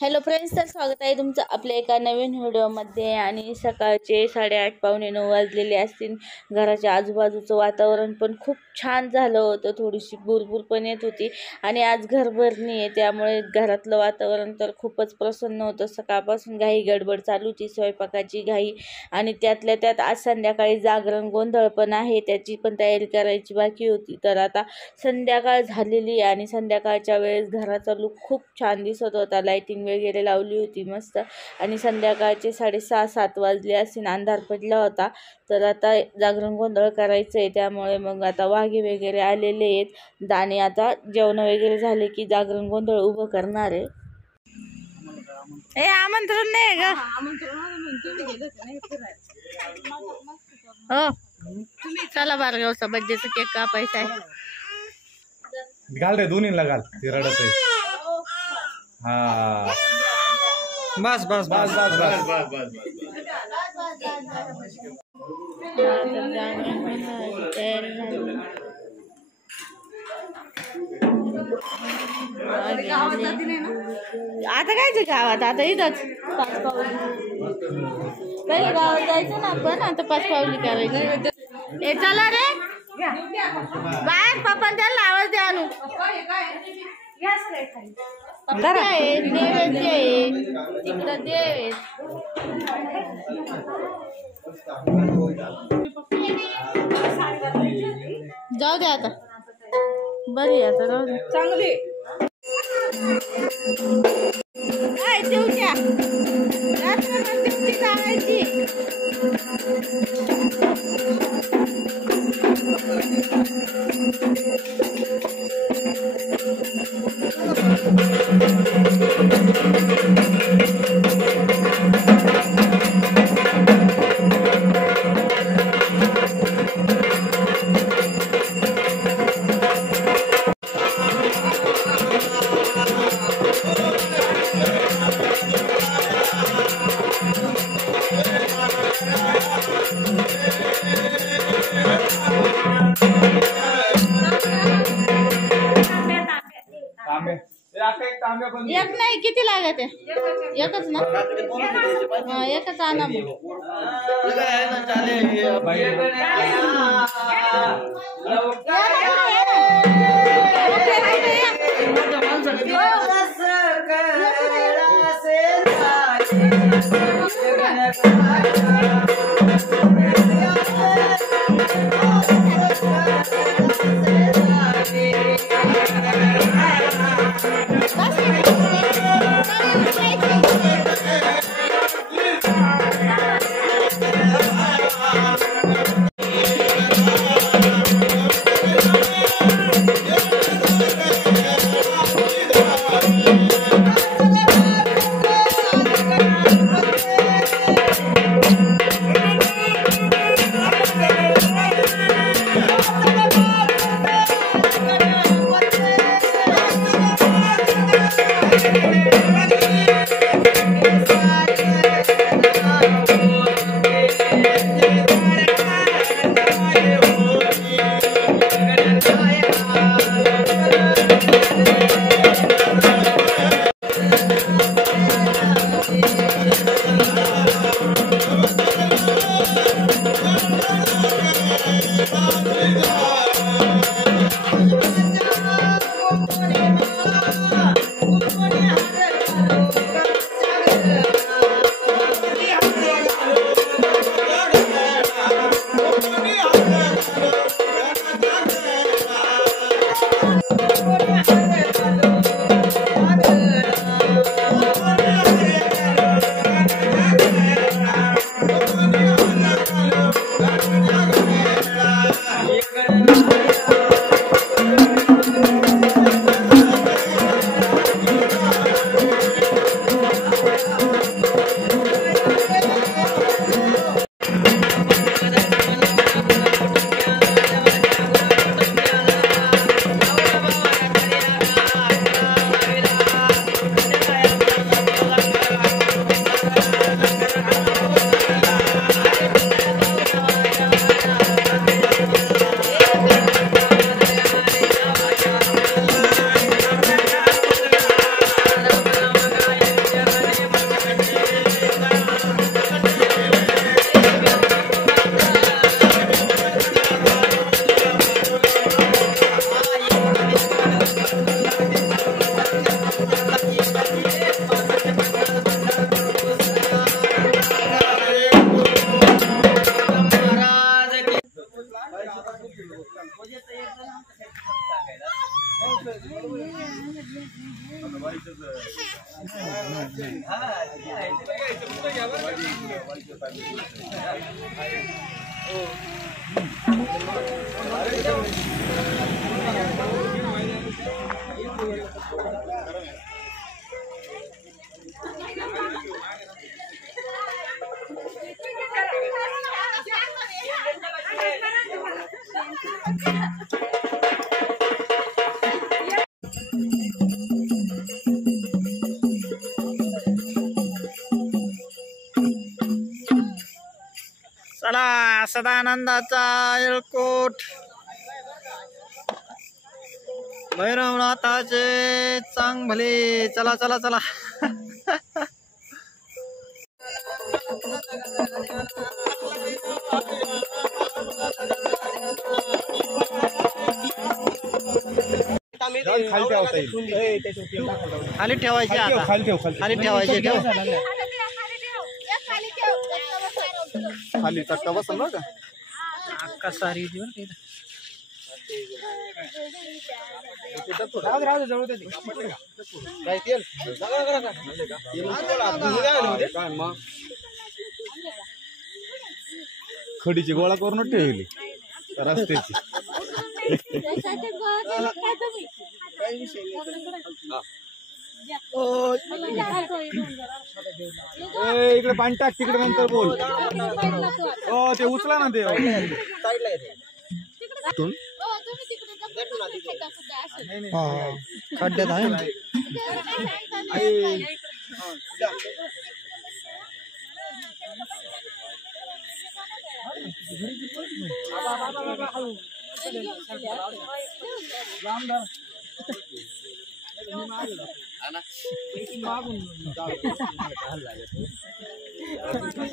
Hello friends, तर स्वागत आहे तुमचं आपल्या एका नवीन व्हिडिओमध्ये। आणि सकाळचे 8:30 पावणे 9 वाजलेले असतील। घराच्या आजूबाजूचं वातावरण पण खूप छान झालं होतं, थोडीशी बुरबुर पण येत होती आणि आज घरभरणी आहे त्यामुळे घरातलं वातावरण तर खूपच प्रसन्न होतं। सकाळपासून घाई गडबड चालू होती, स्वयंपाकाची घाई आणि त्यातल्या त्यात आज संध्याकाळी जागरण गोंधळ पण आहे, त्याची पण तयारी करायची बाकी होती। तर आता संध्याकाळ झालेली आणि संध्याकाळच्या वेळेस घराचा लुक खूप छान दिसत होता, लाइटिंग वगैरे लावली होती मस्त। आणि संध्याकाळचे 6:30-7 वाजले असतील, अंधार पडला होता। तर आता जागरण गोंधळ करायचं आहे त्यामुळे मग आता वाघे वगैरे आलेले आहेत आणि आता जेवण वगैरे झाले की जागरण गोंधळ उभं करणार आहे। ए आमंत्रण नाही ग, हो चला बारगावचा बर्थडेचा केक कापायचा आहे। घाल रे, दोन्हीला घाल, ती रडत आहे। हा बस बस बस बस बस बस बस आता काय गावात, आता इथंच 5 पावली पहिले गावात जायचं ना आपण, आता 5 पावली करायची। ए चला रे बाहेर, पप्पा त्याला आवाज द्या। आणू नैवेद्य आहे तिकडं, दे जाऊ दे आता, बरी आता राहू दे, चांगली काय देऊच्या सांगायची। एक नाही, किती लागत आहे? एकच ना, एकच आणा चला सदानंदाचा येळकोट भैरवनाथाचे चांगभले चला चला चला खाली ठेवायचे आता खाली ठेवायचे ठेव खाली चटका बसल ना का अक्का सारी खडीची गोळा करून ठेवली रस्त्याची इकडे पाणी टाक तिकडे नंतर बोल हो ते उचला ना ते खड्ड्यात आहे ना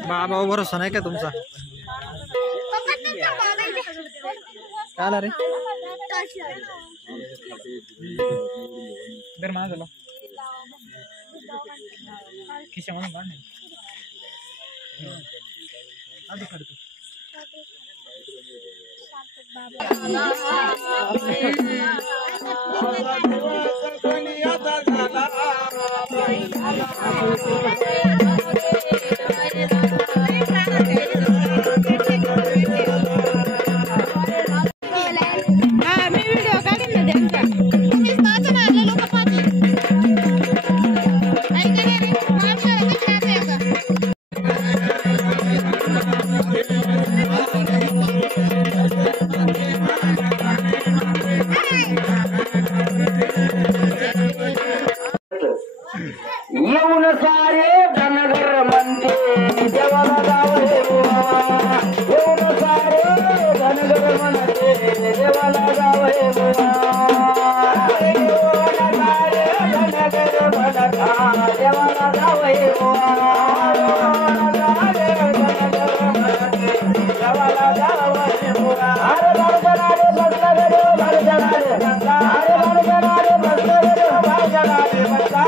बाबा भरोसा नाही का तुमचा आला रे दर माझा खिशा म्हणून काढ आधी काढतो येऊन सारे धनगर म्हणते देवाला जावळे बुवा येऊन सारे धनगर म्हणते देवाला जावळे बुवा येऊन सारे धनगर म्हणता देवाला जावळे बुवा देवाला जावळे बुवा अरे भरजनाडे बसला गडे भरजनाडे बसला अरे भरजनाडे बसला गडे भरजनाडे बसला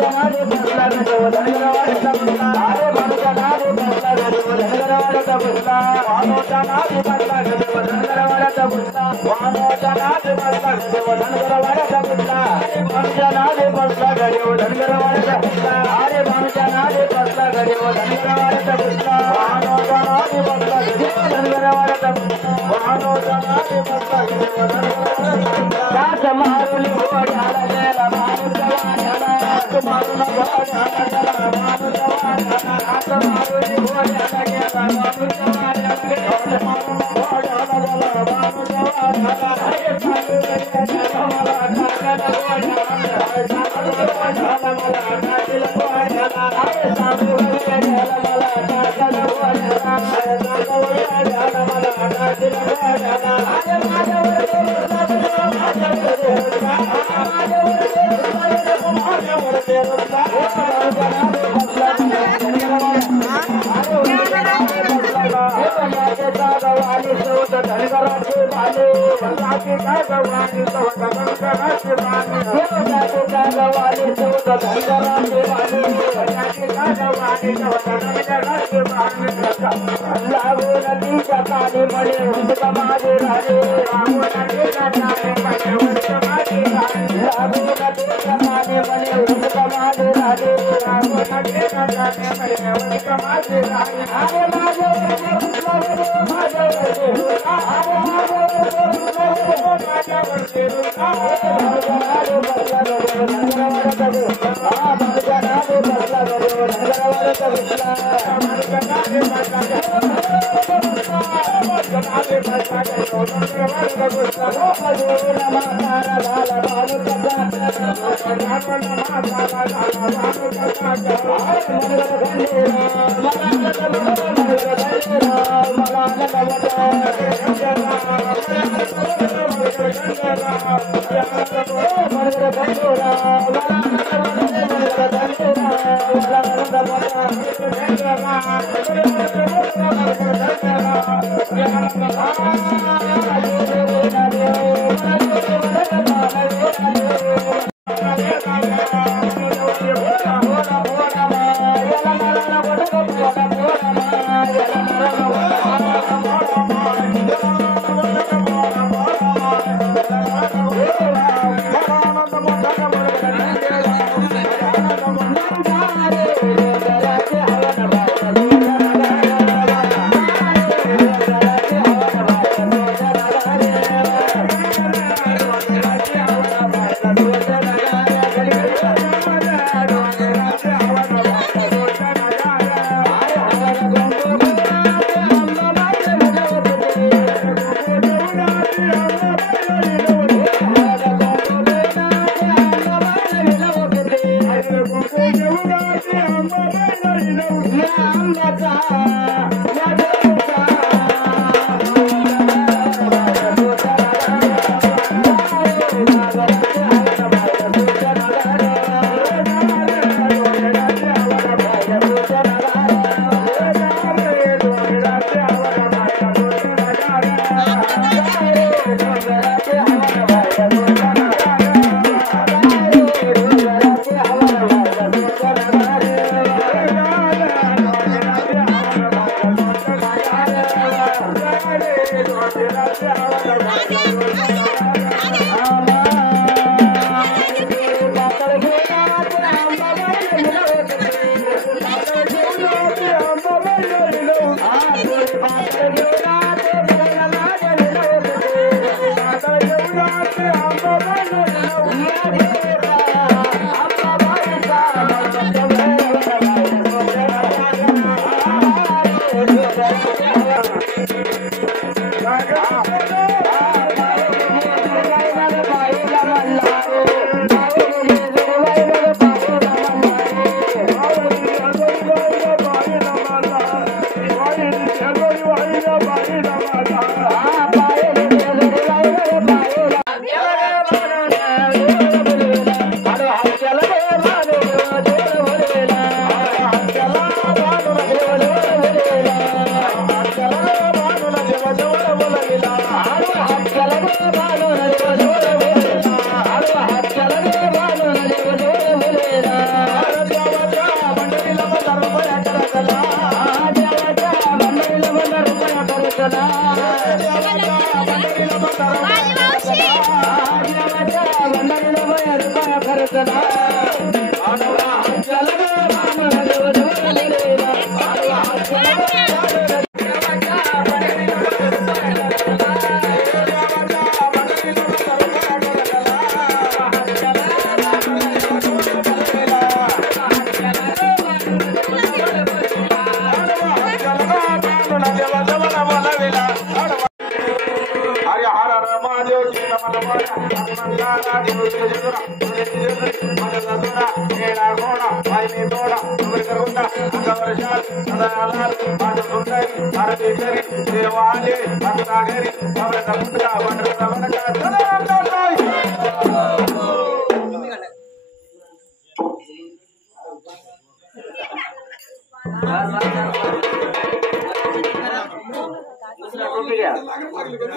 धनगरवाडे बसला धनगरवाडे बसला अरे धनगरवाडे बसला धनगरवाडे बसला वानोचा नाद बसला धनगरवाडे बसला वानोचा नाद बसला धनगरवाडे बसला अरे भानुचा नाद बसला धनगरवाडे बसला अरे भानुचा नाद बसला धनगरवाडे बसला वानोचा नाद बसला धनगरवाडे बसला वानोचा नाद बसला दास मारुली घोड्याला गेला मारुचा वाड्याला मारुला घोड्याला गेला मारुचा वाड्याला दास मारुली घोड्याला गेला मारुचा वाड्याला मारुला घोड्याला गेला मारुचा वाड्याला अरे साधू गेला मला टाकला घोड्याला साधू गेला मला टाकला घोड्याला अरे साधू गेला मला टाकला घोड्याला अरे साधू गेला मला टाकला घोड्याला अरे माझ्यावर धनगराचे नदीच्या काली मळे उंच माझे राजे नदीच्या काली मळे उंच माझे राजे नदीच्या काली मळे उंच माझे राजे नदीच्या काली मळे उंच माझे राजे अरे माझे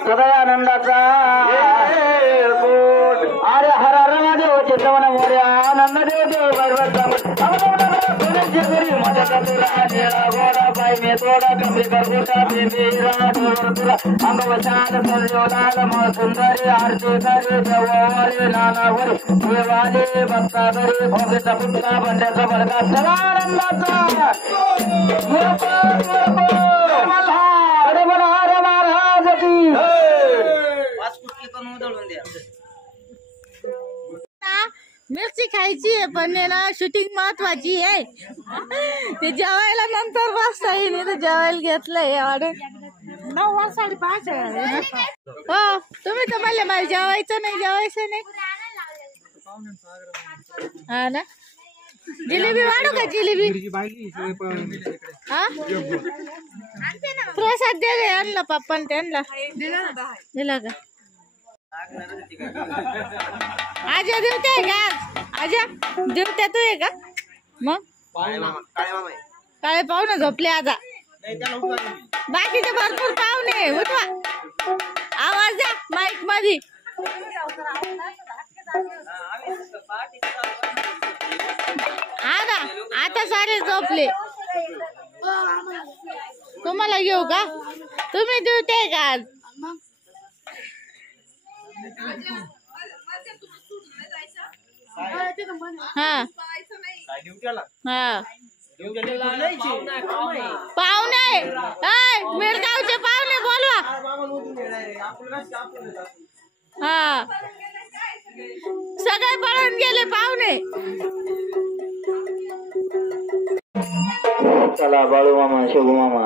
सदयानंदाचा अरे हर हर महादेव चित्रवन मोर्या आनंद देव देव भगवंता माझ्या पाय मे तोडा कमरे करगोटा बेबीरा डोरपुरा अंगवशाल सर्जोलाल म सुंदरी आरती करे देवाले नानावरी देवाले भक्तावरी भोगीचा पुतळा बंड्याचा बडका सदानंदाचा अरे मला महाराज की मिरची खायची आहे पण ना शूटिंग महत्वाची आहे ते जेवायला नंतर वाजता येईल तर जेवायला घेतलंय ऑर्डर 9 5:30 हो तुम्ही तर म्हणले मला जेवायचं नाही हा ना जिलेबी वाढू का जिलेबी हा प्रसाद दे गे आणला पप्पा त्यांना दिला का आजा देवते का आजा देवते तू आहे का मग काळे पाहुणे झोपले आता बाकीचे भरपूर पाहुणे उठवा आवाज द्या माईक मध्ये हा ना आता सारे झोपले तुम्हाला घेऊ का तुम्ही देवते का आज हा हा पाहुणे मिरगावचे पाहुणे बोलवा हा सगळे पळून गेले पाहुणे चला बाळू मामा शोभू मामा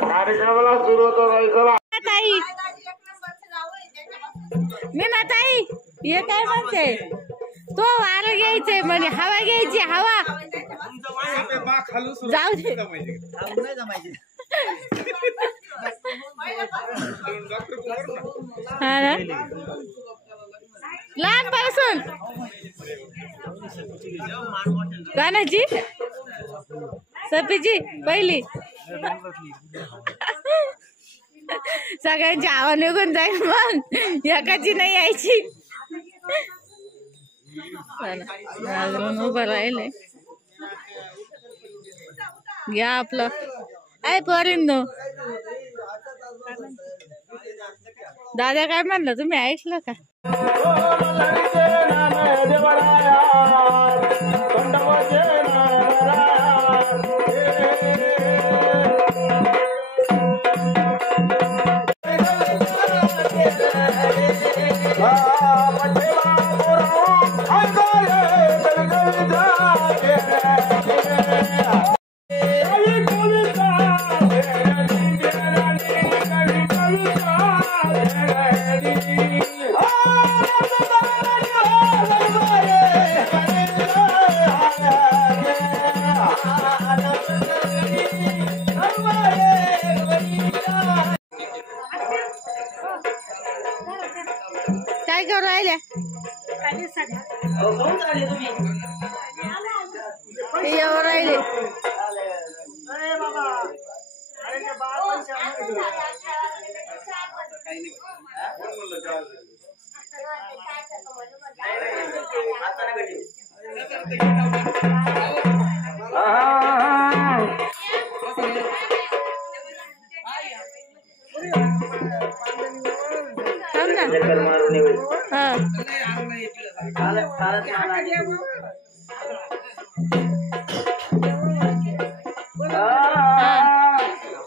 कार्यक्रमाला सुरू होतो ताई मीना ताई हे काय म्हणते तो वारं घ्यायचंय म्हणे हवा घ्यायची हवा जाऊ दे हा ना लहानपासून गाण्याची सपीची पहिली सगळ्यांची आवा निघून जाईल मग एकाची नाही यायची उभं राहिले घ्या आपलं आहे परिंदो दादा काय म्हणलं तुम्ही ऐकलं का काय करू राहिल्या येऊ राहिले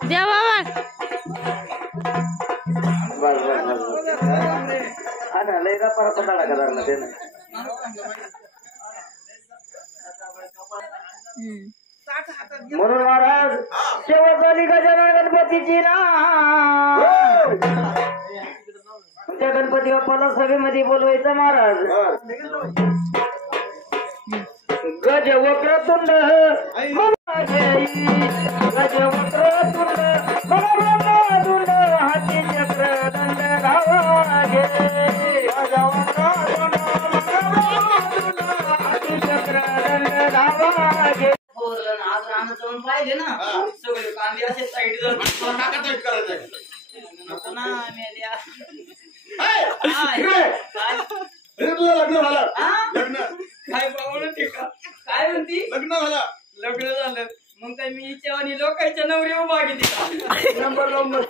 द्या बाबा म्हणून महाराज शेवट झाली गजानन गणपतीची ना त्या गणपती बाप्पाला सभेमध्ये बोलवायचं महाराज गज वक्रतुंड गज वक्रतुंड तुंड हाती चक्र दंड धावा घे गज वक्रतुंड हाती चक्र दंड धावा घे पाहिले ना सगळे कांदे असे साईड लग्न झालं मग काय मी इच्छेवानी लोकांच्या नवरी उभा गेली नंबर नंबर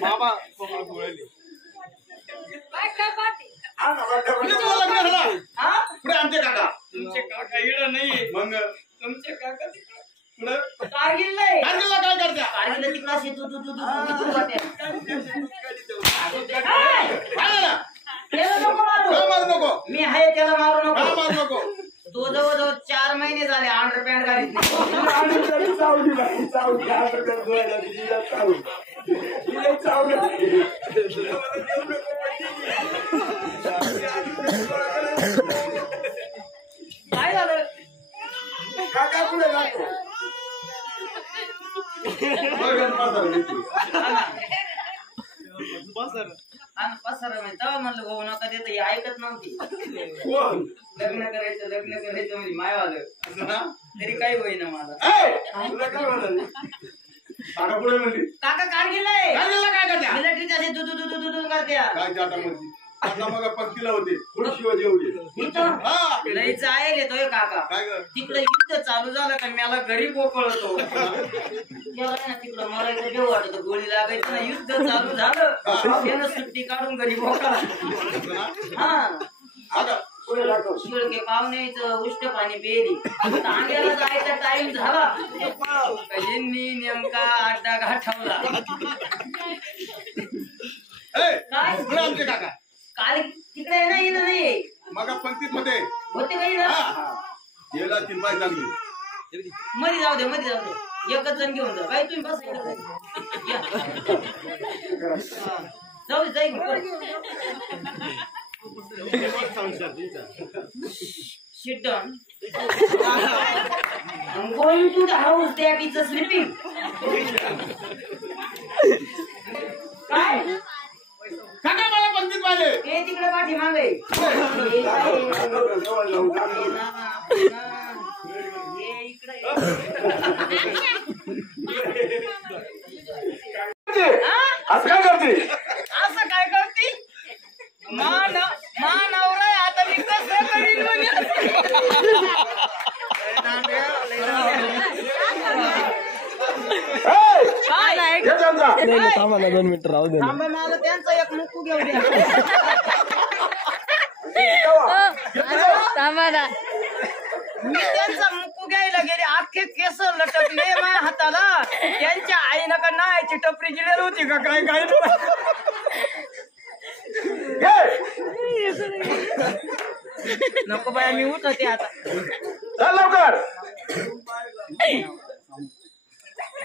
बाबा पुढे आमचे काका तुमचे काका इकडं नाहीये मग तुमचे काका पुढे कारगिल नाही कारगिलला काय करत्या कारगिल तिकडं असे त्याला नको मारू. नको मी आहे त्याला मारू नको मारू नको तो जवळजवळ 4 महिने झाले अंडरपॅन्ट घालीत नाही. काय झालं काका पुढे जातो पसर तेव्हा म्हणलं भाऊ नका देत ही ऐकत नव्हती लग्न करायचं म्हणजे मायवालं तरी काही होईना मला काका पुढे म्हणली काका कारगिल आहे कारगिलला काय करत्या मिलिटरीचे असे दूध करत्या काय जाटामध्ये आता मग पंक्तीला होते खुर्शीवर जेवढे इथं लई जायला येतोय काका काय ग तिकडे युद्ध चालू झालं का मला घरी पोकळतो तिकडं मरायचं जेव वाटत गोळी लागायचं ना युद्ध चालू झालं त्यानं सुट्टी काढून घरी पोकळा हा शिळके पाहुण्याचं उष्ट पाणी पेरी तांग्याला जायचा टाइम झाला यांनी नेमका अड्डा गाठवला काय पुढे आमचे काका काल तिकडे आहे ना इथं नाही मग पंक्तीत मध्ये होते काही ना गेला 3 पाय चांगली मध्ये जाऊ दे एकच जण घेऊन जा काय तुम्ही बस या. जाऊ दे जाईल sit down. I'm going to the house that is sleeping. काय काका मला पंक्तीत पाहिजे ते तिकडे पाठी मागे असं काय करते असं काय करते मानवरा आता मी कसं करीन थांबा ना 2 मिनिटं राहू दे ना. थांबा मला त्यांचा एक मुक्कू घेऊ द्या थांबा ना मी त्यांचा मुक्कू घ्यायला गेले अख्खे केस लटकले माझ्या हाताला त्यांच्या आईनं का नायची टपरी गिळेल होती का काय काय नको बाया मी उठते आता चल लवकर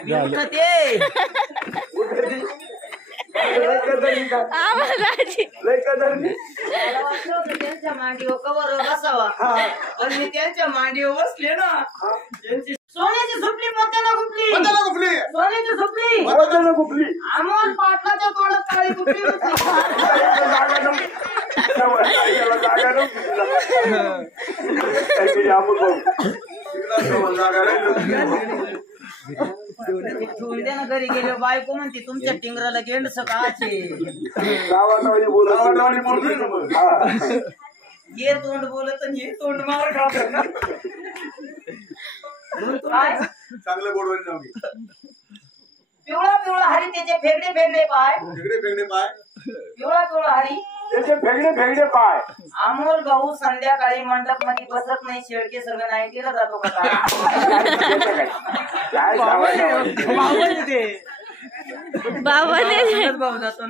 मी उठते त्यांच्या मांडीवर कवर बसावा पण मी त्यांच्या मांडीवर बसले ना त्यांची सोन्याची झोपली मोत्याला गुपली सोन्याची झोपली कुठली अमोल पाटलाच्या तोंडात काळी गुपली ठेवून द्या ना घरी गेले बायको म्हणते तुमच्या टिंगराला गेंड सकाळचे हे तोंड बोलत आणि हे तोंड मार खात काय चांगलं गोडवानी नाव घे पिवळा हरी त्याचे फेगडे पाय फेगडे पाय पिवळा हरी त्याचे फेगडे पाय अमोल भाऊ संध्याकाळी मंडप मध्ये बसत नाही शेळके संघ नाही केला जातो का काय बाबाने भाऊ जातो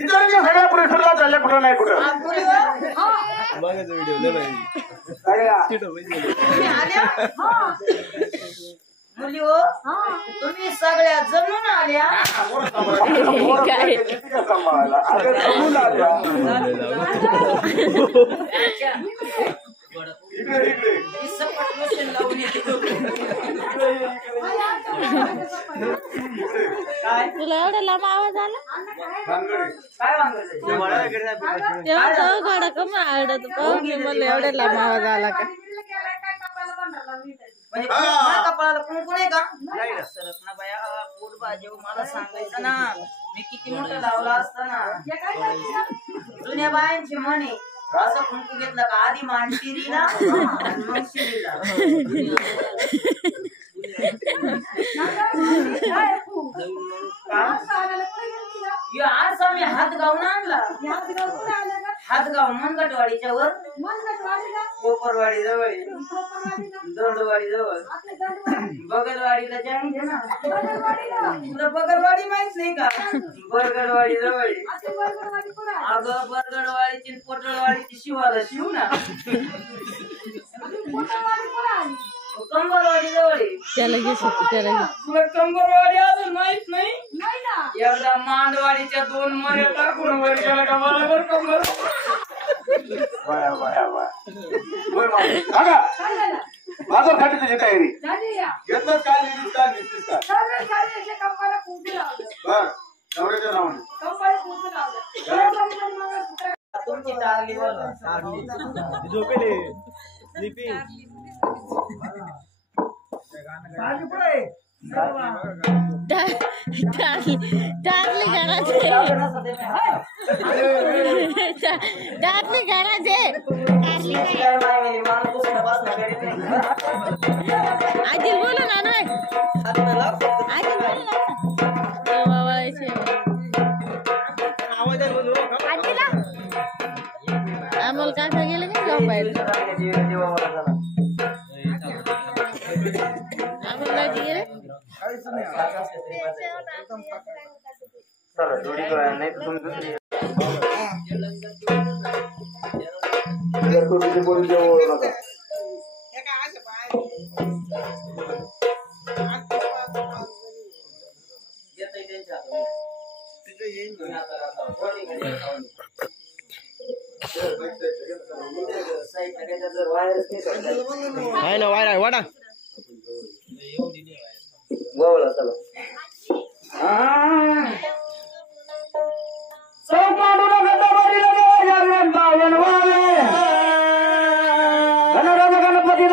सगळ्या पुरुषाला चालल्या कुठं नाही कुठं बघायचा व्हिडिओ लय भारी. तुम्ही आल्या मुली हो तुम्ही सगळ्या जमून आल्या ही सपाट मशीन लावून येते काय तुला एवढा लांब आवाज आला काय वांगायचं तेव्हा गाडा कमी आवडत मला एवढा लांब आवाज आला का म्हणजे कपाळाला कुंकू नाही का सरक ना बाया पोट भाजीव मला सांगायचं ना, मी किती मोठं लावला असतं ना. जुन्या बायांची म्हणे असं कुंकू घेतलं का आधी मांडतिरी ना आणि मग शिरीला. आज आम्ही हातगावून आणला. हातगाव मनगटवाडीच्या वर, कोपरवाडी जवळ, दंडवाडी जवळ, बगलवाडीला जाईन ना. तुला बगलवाडी माहित नाही का? बरगडवाडी जवळ. अगं बरगडवाडीची पोटळवाडीची शिवाला शिव ना. कंबरवाडी जवळ. तुला कंबरवाडी अजून माहित नाही? एकदा मांडवाडीच्या 2 मर्या टाकून वर गेला का बरोबर कंबर. माझं खाटी तुझी तयारी घेतलं काय लिहिलीस का लिहिलीस का नवऱ्याच्या नावाने तुमची टारली बोला. झोपेले स्लीपिंग आजी बोलो ना अमोल काका गेले का झोपायला? अमोल काकी गेले? आहे ना वाडा वाडा बोला चला. गणपती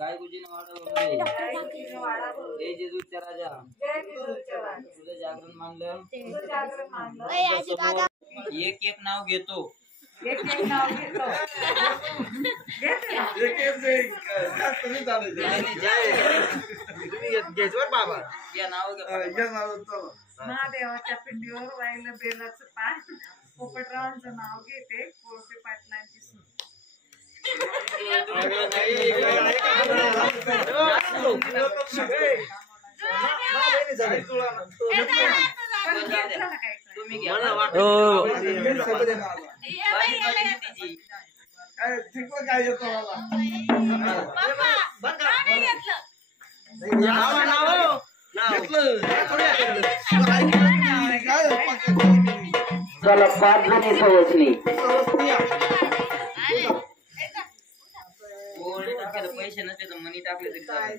गायगुजीने वाढवले. जय जेजूरच्या राजा तुझं जागरण मानलं. एक एक नाव घेतो. बाबा या नाव महादेवाच्या पिंडीवर वाहिलं बेलाचं पान. पोपटरावांचं नाव घेते. कोळपे पाटलांची सून. तुम्ही घ्या. चला 5 जणी सवसनी. गोळी टाकायला पैसे नसते तर मनी टाकले तरी चालेल.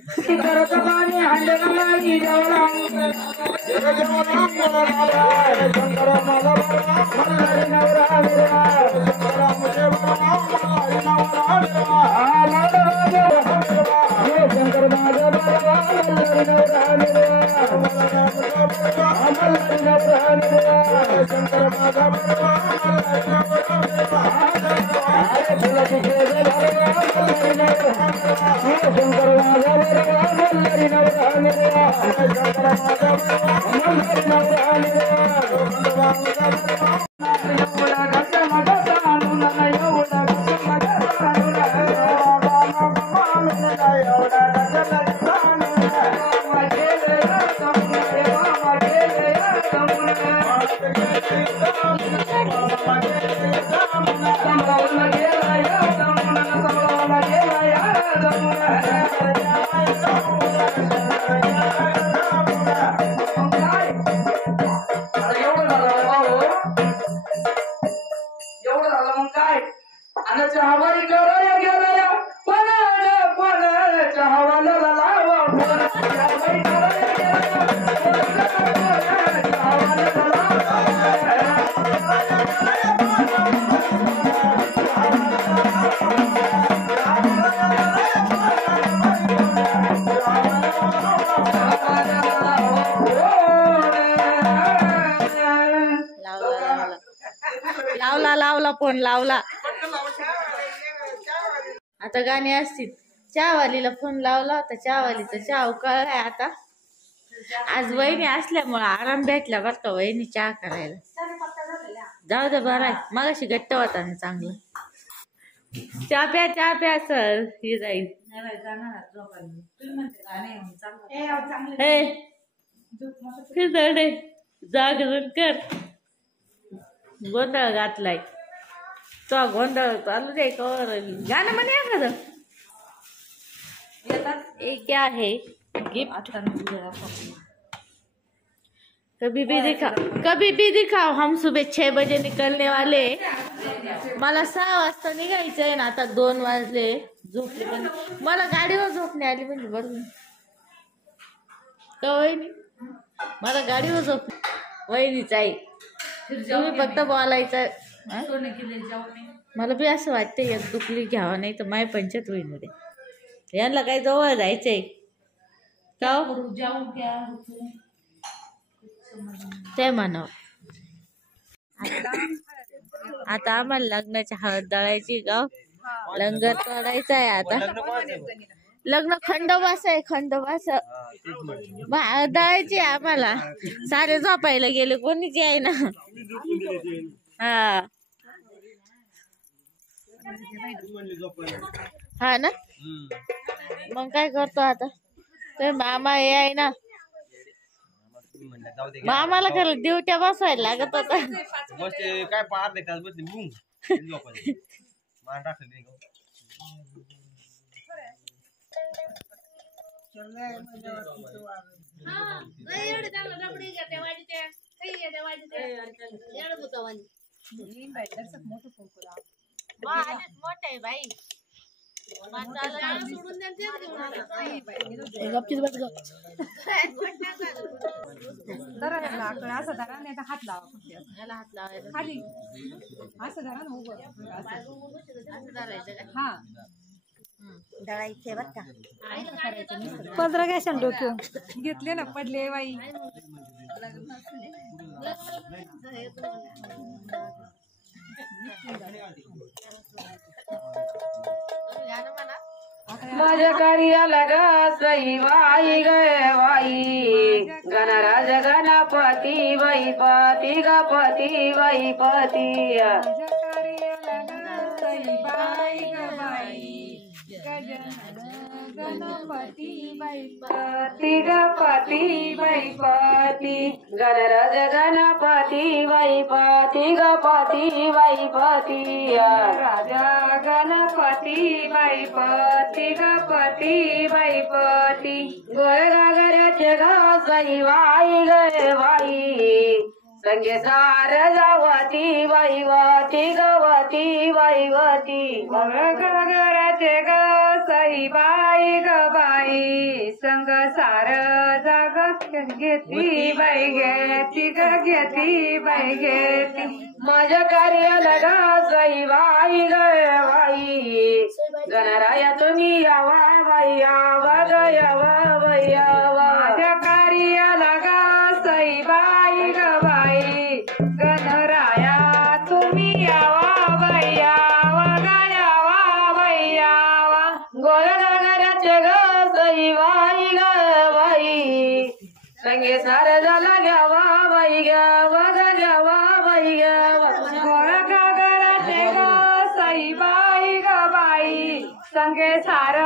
लावला फोन लावला. आता गाणी असतील. चहावालीला फोन लावला होता. चहावालीचा चहा उकळलाय आता. आज वहिनी असल्यामुळे आराम भेटला बरं का वहिनी चहा करायला. जाऊ दे बरं आहे. मगाशी घट्ट होता ना चांगलं. चहा प्या सर. हे जाईल जागरण कर. गोंधळ घातलाय तो. गोंधळ चालू दे. कवर गाणं म्हणे एखादं. एक क्या है गिफ्ट. कभी भी दिखाओ. हम सुबह 6 बजे निकलने वाले. मला 6 वाजता निघायचंय ना. आता 2 वाजले. झोपले पण मला गाडीवर झोपणे आली म्हणजे बरोबर का वहिनी. मला गाडीवर झोप वहिनीच आहे. तुम्ही फक्त बोलायचं. मला बी असं वाटतं एक दुखली घ्यावा नाही तर माय पंचायत होईल मध्ये. यांना काही जवळ जायचंय का ते म्हणावं. आता आम्हाला लग्नाची हळद दळायची गाव. लंगर तोडायचा आहे आता. लग्न खंडोबास आहे. खंडोबास दळायची आम्हाला. सारे झोपायला गेले कोणीच आहे ना. हा ना. मग काय करतो आता. तर मामा हे आहे ना. मामाला खरं ड्युट्या बसवायला लागत होता. काय पाहते का बसले बुंग मान टाकले. मोठे बाई असं धरा नाही तर हात लावा खाली असं धरा ना उभं हा दळायचे बर का 15 घ्या डोक्यो घेतले ना पडले बाई माझ्या कार्याला ग सई बाई ग बाई गणराज गणपती बाई पती ग पती बाई पती गणपती बाई पती ग पती बाई पती गणराज गणपती बाई पती ग पती बाई पती राजा गणपती बाई पती ग पती बाई पती गोळ गागराचे ग सई बाई ग बाई संगे सार जावती बाई वाती गवती बाई वती गोळ गागराचे ग सई बाई ग बाई संग सार जाग घेती बाई घेती ग घेती बाई घेती माझ्या कार्याला ग सई बाई ग बाई गणराया तुम्ही यावा बाई यावा ग यावा बाई यावा माझ्या कार्याला ग सई बाई ग बाई गणराया तुम्ही यावा बाई यावा ग यावा बाई यावा गोळ गागराचे ग सई बाई ग बाई संगे सार झाला घ्यावा बाई घ्यावा ग घ्यावा बाई घ्यावा गोळ गागराचे ग सई बाई ग बाई संगे सार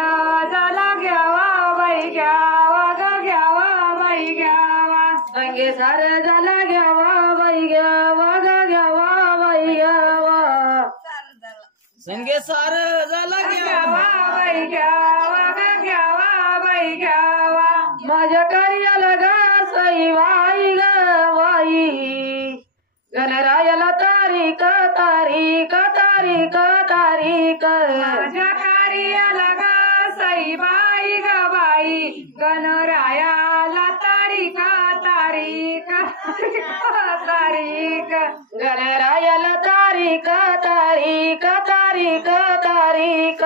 झाला घ्यावा बाई घ्यावा ग घ्यावा बाई घ्यावा संगे सार झाला घ्यावा बाई घ्यावा ग घ्यावा बाई घ्यावा संगे सार झाला घ्यावा बाई घ्यावा ग घ्यावा बाई घ्यावा माझ्या कार्याला ग सई बाई ग बाई गणरायाला तारीख तारीख तारीख तारीख माझ्या कार्याला ग सई बाई ग बाई गणरायाला तारीख तारीख तारीख गणरायाला तारीख तारीख तारीख तारीख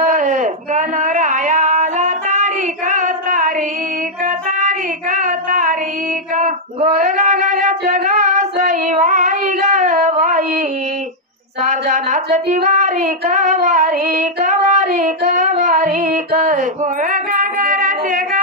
गणरायाला तारीख तारीख तारीख तारीख गोळ गागराचे ग सई बाई ग बाई सारजा नाचती वारीक वारीक वारीक वारीक गोळ गागराचे ग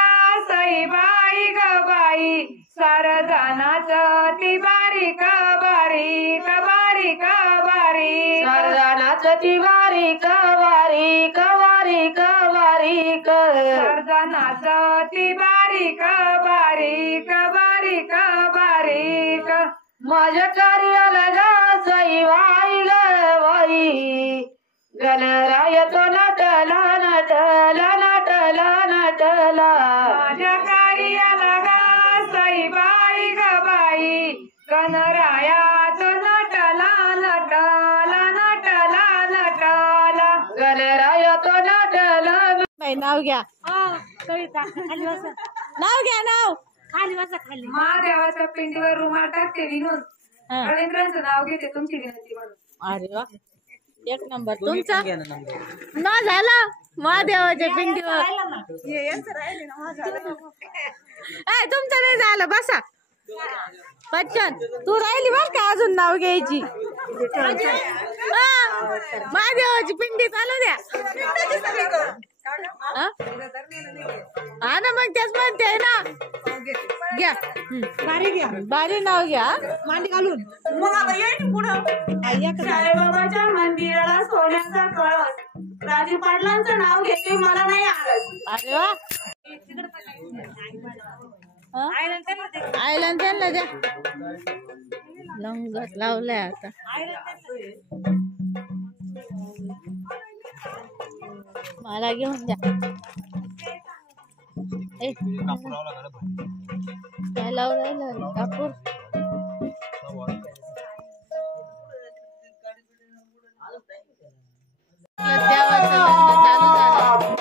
सई बाई ग बाई सारजा नाचती बारीक बारीक बारीक बारीक सारजा नाचती बारीक बारीक बारीक बारीक सारजा नाचती बारीक बारीक बारीक बारीक माझ्या कार्याला ग सई बाई ग बाई गणराय तो नटला नटला नटला नटला माझ्या कार्याला ग सई बाई ग बाई गणराया तो नटला नटला नटला नटला गणराय तो नटला नाव घ्या कविता खाली बसा नाव घ्या नाव खाली बसा खाली महादेवाच्या पिंडीवर रुमाल टाकते विनोद रवींद्रांचं नाव घेते तुमची विनंती म्हणून अरे वा एक नंबर तुमचा ना झाला महादेवाच्या पिंडीवर तुमचं नाही झालं बसा बच्चन तू राहिली बर का अजून नाव घ्यायची महादेवाची पिंडी चालू द्या हा ना मग तेच म्हणते ना घ्या बारी नाव घ्या मांडी घालून मग आता येईल पुढं साईबाबाच्या मंदिराला सोन्याचा कळस राजू पाटलांचं नाव घेते मला नाही आलं अरे वा आयला त्यांना द्या लंगच लावलाय आता मला घेऊन द्या काय लावलाय कापूर देवाचं लग्न चालू झालं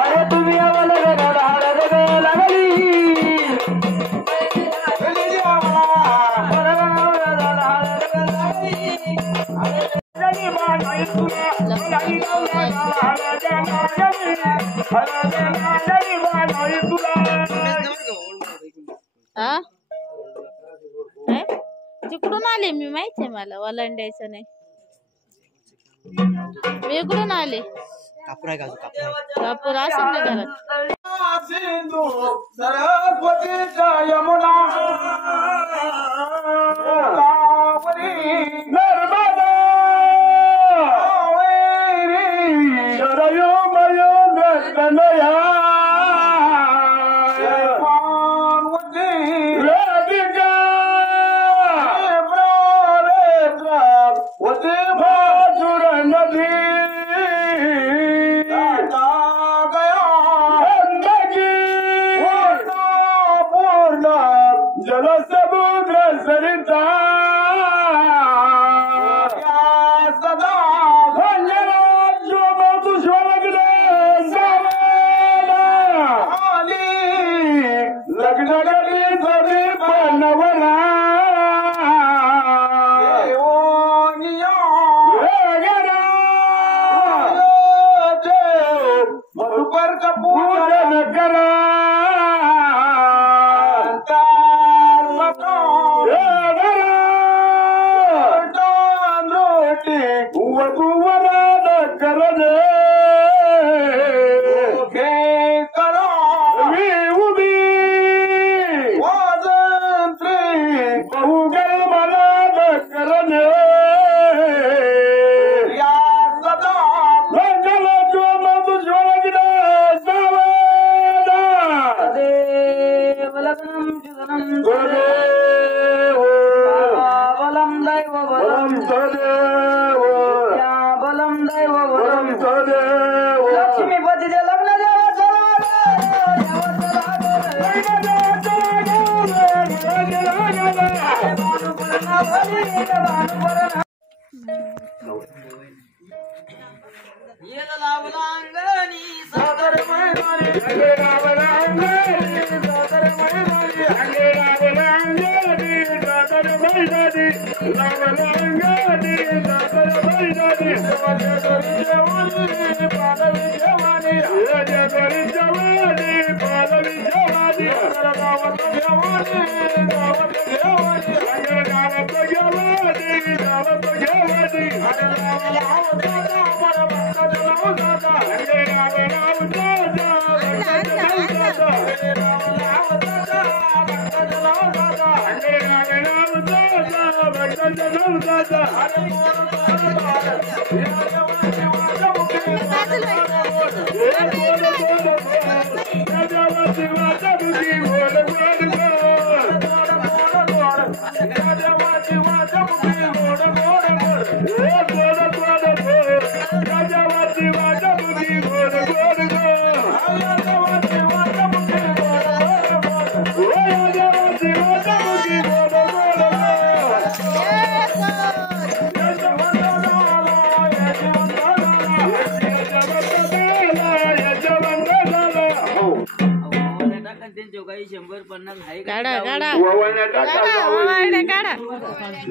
अरे तुम्ही आम्हाला लागली हा तिकडून आले मी, माहिती आहे मला, वलांडायचं नाही. मी इकडून आले. कापूर असेल ना घरात. सिंधू सरस्वतीचा यमुना गोदावरी नर्मदा कावेरी शरयू मयो नर्मदा जलसमुद्र सरिता सदा लग्न गली सरी बनवला मधुकर कपूर करा लक्ष्मीपतीचे लग्न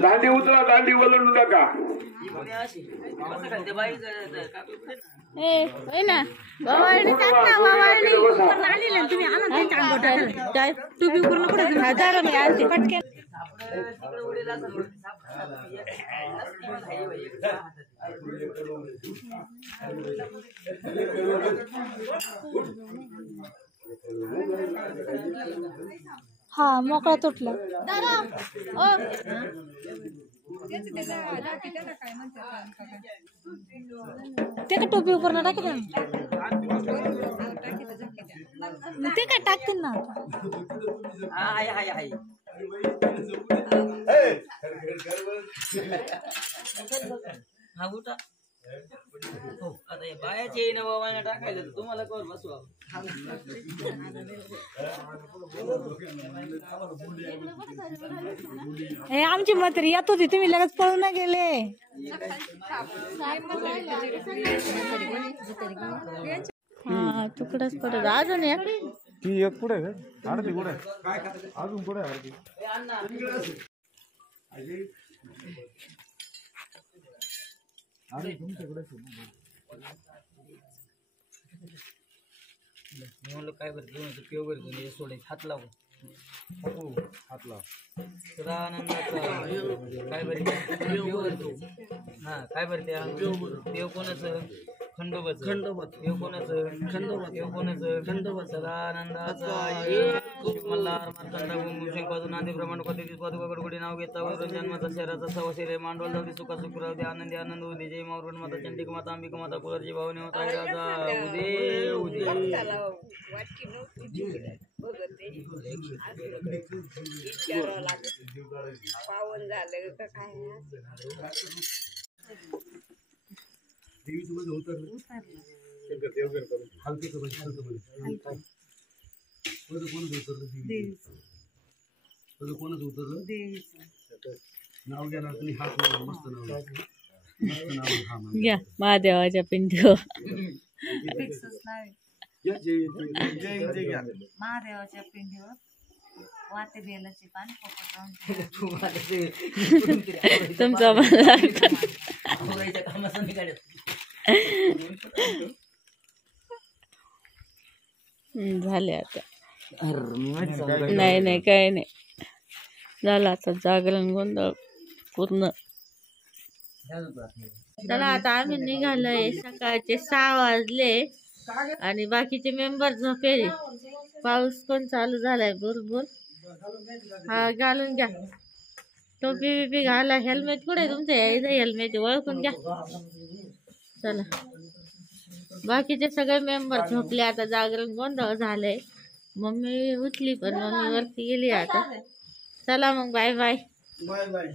दांडी उतरा, दांडी वलंडू नका. टुपी पूर्ण पटके हा मोकळा तुटला. ते का टोपी पूर्ण टाकी ते काय टाकतील ना. हा आता हे बायाचे नवा टाकायचं तर तुम्हाला कवर बसवा. हे आमची म्हातारी येत होती तुम्ही लगेच पळून नाही गेले. हा तुकडाच पडत अजून एक ती एक पुढे का आरती पुढे अजून पुढे आरती तुमच्याकडे म्हणलं काय बरं घेऊन पेव बरं सोडायचं हात लावून हात लाव सदा आनंदाचा काय बरं पेव भरतो. हा काय बरं त्या देव कोणाचं खंडोबाचं देव कोणाचं खंडोबा देव कोणाचं खंडोबा सदा आनंदाचा मल्हार मार्तंड शंकराचं नांदी ब्रह्मांड पद्धती पादुकाकडे नाव घेता वरून जन्माचा शहराचा सवा शरीर मांडवल जाऊ दे सुखा सुख राहू दे आनंदी आनंद होऊ दे. जय मावरण माता चंडिक माता अंबिका माता कुलाची भावने होता राजा उदे उदे पावन झालं का काय कोणाच उतरलं नाव घ्या ना तुम्ही हात लावा मस्त नाव घ्या महादेवाच्या पिंडीवर महादेवाच्या पिंडीवर वाते बेलाचे पान तुमचा मला कामाचं निघाल्यात. झाले आता. नाही नाही काही नाही झालं आता जागरण गोंधळ पूर्ण. चला आता आम्ही निघालोय. सकाळचे 6 वाजले आणि बाकीचे मेंबर झोपेले. पाऊस पण चालू झालाय भरपूर. हा घालून घ्या टोपी बिपी घाला. हेल्मेट कुठे तुमचं यायचं हेल्मेट ओळखून घ्या. चला बाकीचे सगळे मेंबर झोपले. आता जागरण गोंधळ झालंय. मम्मी उठली पण मम्मी वरती गेली आता. चला मग बाय बाय. Bye bye.